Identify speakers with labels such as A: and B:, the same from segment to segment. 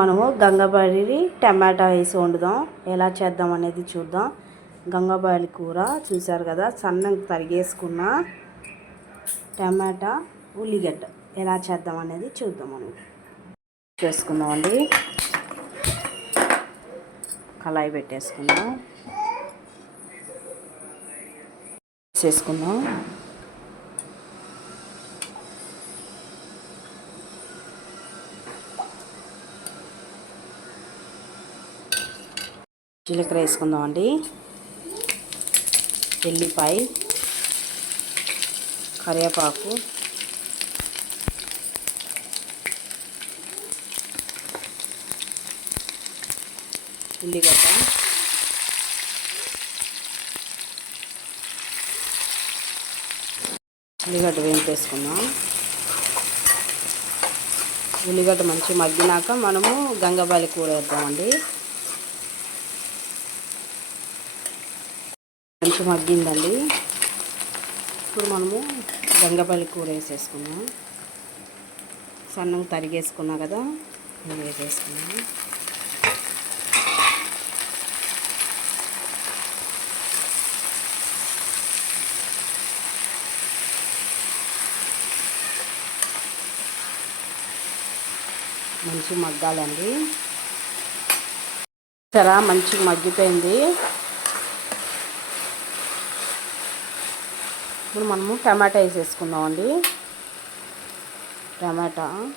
A: మనము గంగబాయిలి టమాటా వేసి వండుదాం. ఎలా చేద్దాం అనేది చూద్దాం. గంగబాయిలి కూర చూసారు కదా సన్నంగా తరిగేసుకున్న టమాటా ఉల్లిగడ్డ. ఎలా చేద్దాం అనేది చూద్దాం మనం. చేసుకుందామండి. కళాయి పెట్టేసుకుందాం. చేసుకుందాం. జీలకర్ర వేసుకుందామండి. ఎల్లిపాయ కరివేపాకు ఉల్లిగడ్డ ఉల్లిగడ్డ వేయింపేసుకుందాం ఉల్లిగడ్డ మంచి మగ్గినాక మనము గంగబాలి కూర వేద్దామండి. మంచి మగ్గిందండి. ఇప్పుడు మనము గంగపల్లి కూర వేసేసుకున్నాం సన్నం తరిగేసుకున్నా కదా ఇది వేసేసుకున్నాం మంచి మగ్గాలండి. సరా మంచి మగ్గిపోయింది. ఇప్పుడు మనము టమాటా వేసేసుకుందామండి టమాటా.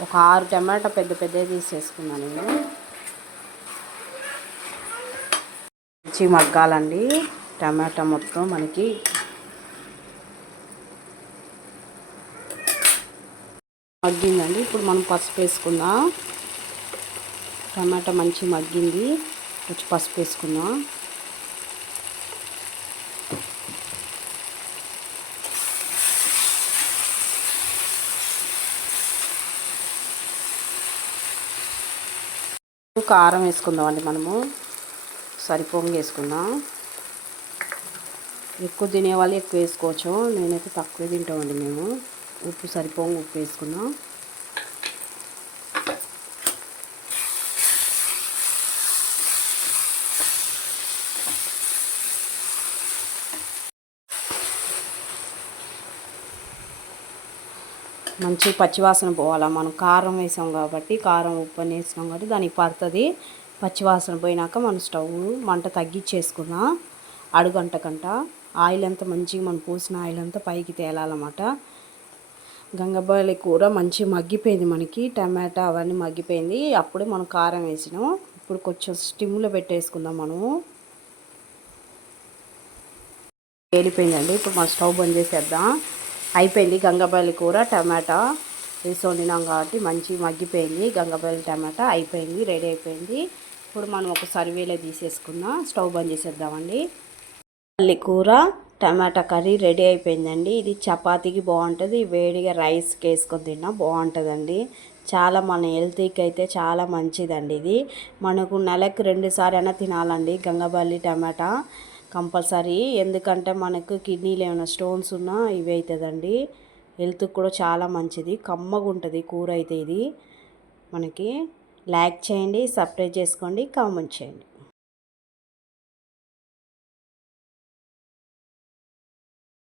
A: ఒక ఆరు టమాటా పెద్ద పెద్దవి తీసేసుకున్నాను నేను. మంచి మగ్గాలండి. టమాటా మొత్తం మనకి మగ్గిందండి. ఇప్పుడు మనం పసుపు వేసుకుందాం. టమాటా మంచి మగ్గింది. వచ్చి పసుపు వేసుకుందాం. కారం వేసుకుందామండి మనము. సరిపోంగి వేసుకుందాం. ఎక్కువ తినేవాళ్ళు ఎక్కువ వేసుకోవచ్చు. నేనైతే తక్కువ తింటామండి మేము. ఉప్పు సరిపోంగా ఉప్పు వేసుకుందాం. మంచి పచ్చివాసన పోవాలి? మనం కారం వేసాం కాబట్టి కారం ఉప్పు అని కాబట్టి దానికి పడుతుంది. పచ్చివాసన పోయినాక మనం స్టవ్ మంట తగ్గించేసుకుందాం అడుగంటకంట. ఆయిల్ అంతా మంచిగా మనం పోసిన ఆయిల్ అంతా పైకి తేలాలన్నమాట. గంగబాయల కూర మంచి మగ్గిపోయింది మనకి. టమాటా అవన్నీ మగ్గిపోయింది. అప్పుడే మనం కారం వేసినాం. ఇప్పుడు కొంచెం స్టిమ్లో పెట్టేసుకుందాం మనము. వేలిపోయిందండి ఇప్పుడు మన స్టవ్ బంద్ చేసేద్దాం. అయిపోయింది. గంగబాయల కూర టమాటా వేసి వండినాం కాబట్టి మంచిగా మగ్గిపోయింది. గంగబాయల టమాటా అయిపోయింది రెడీ అయిపోయింది. ఇప్పుడు మనం ఒక సర్వేలో తీసేసుకుందాం. స్టవ్ బంద్ చేసేద్దామండి. పల్లి కూర టమాటా కర్రీ రెడీ అయిపోయిందండి. ఇది చపాతీకి బాగుంటుంది వేడిగా రైస్కి వేసుకొని తిన్నా బాగుంటుందండి. చాలా మన హెల్తీకి అయితే చాలా మంచిదండి ఇది. మనకు నెలకు రెండుసారి అయినా తినాలండి గంగబల్లి టమాటా. కంపల్సరీ. ఎందుకంటే మనకు కిడ్నీలో ఏమైనా స్టోన్స్ ఉన్నా ఇవి అవుతుందండి. హెల్త్కి కూడా చాలా మంచిది. కమ్మగా ఉంటుంది కూర అయితే ఇది. మనకి లైక్ చేయండి సబ్స్క్రైబ్ చేసుకోండి కామెంట్ చేయండి.